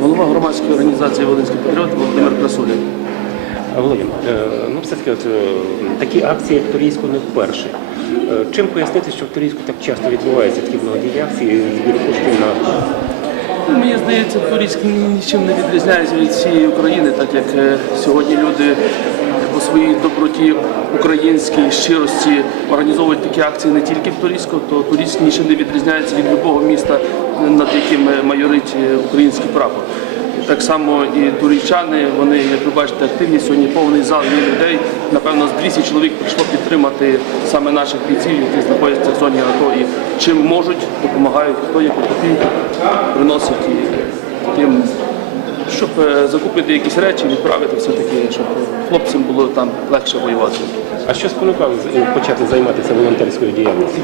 Голова громадської організації Волинський патріот Володимир Красулін. Володя, е, ну все-таки е, такі акції як в Турійську не вперше. Е, Чим пояснити, що в Турійську так часто відбуваються такі благодійні акції збір коштів на Ну, Мені здається, Турійськ нічим не відрізняється від всієї України, так як сьогодні люди доброті українській щирості організовують такі акції не тільки в Турійську, то Турійськ нічим не відрізняється від будь-якого міста, над яким майорить е, український прапор. Так само і турійчани, вони, як ви бачите, активні сьогодні повний зал є людей. Напевно, з 200 чоловік прийшло підтримати саме наших бійців, які знаходяться в зоні АТО. І чим можуть, допомагають, хто яку копійку приносить і таким, щоб е, закупити якісь речі, відправити все-таки, щоб хлопцям було там легше воювати. а що спонукало е, почати займатися волонтерською діяльністю?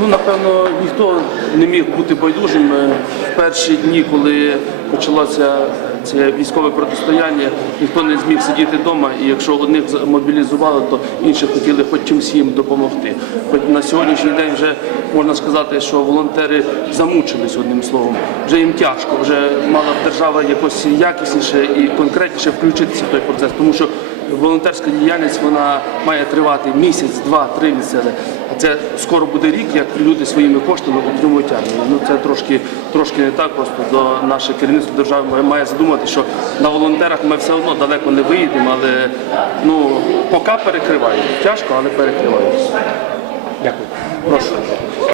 Ну, напевно, ніхто не міг бути байдужим Е, в перші дні, коли почалося це військове протистояння. Ніхто не зміг сидіти вдома, і якщо одних мобілізували, то інші хотіли хоч чимось їм допомогти. Хоч на сьогоднішній день вже можна сказати, що волонтери замучились одним словом. Вже їм тяжко, вже мала держава якось якісніше і конкретніше включитися в той процес, тому що волонтерська діяльність вона має тривати місяць, два, три. А це скоро буде рік, як люди своїми коштами отримують армію. Ну це трошки, трошки не так. Просто до наше керівництво держави має- задумати, що на волонтерах ми все одно далеко не виїдемо, але ну поки перекриваємо. Тяжко, але перекривають. Дякую. Прошу.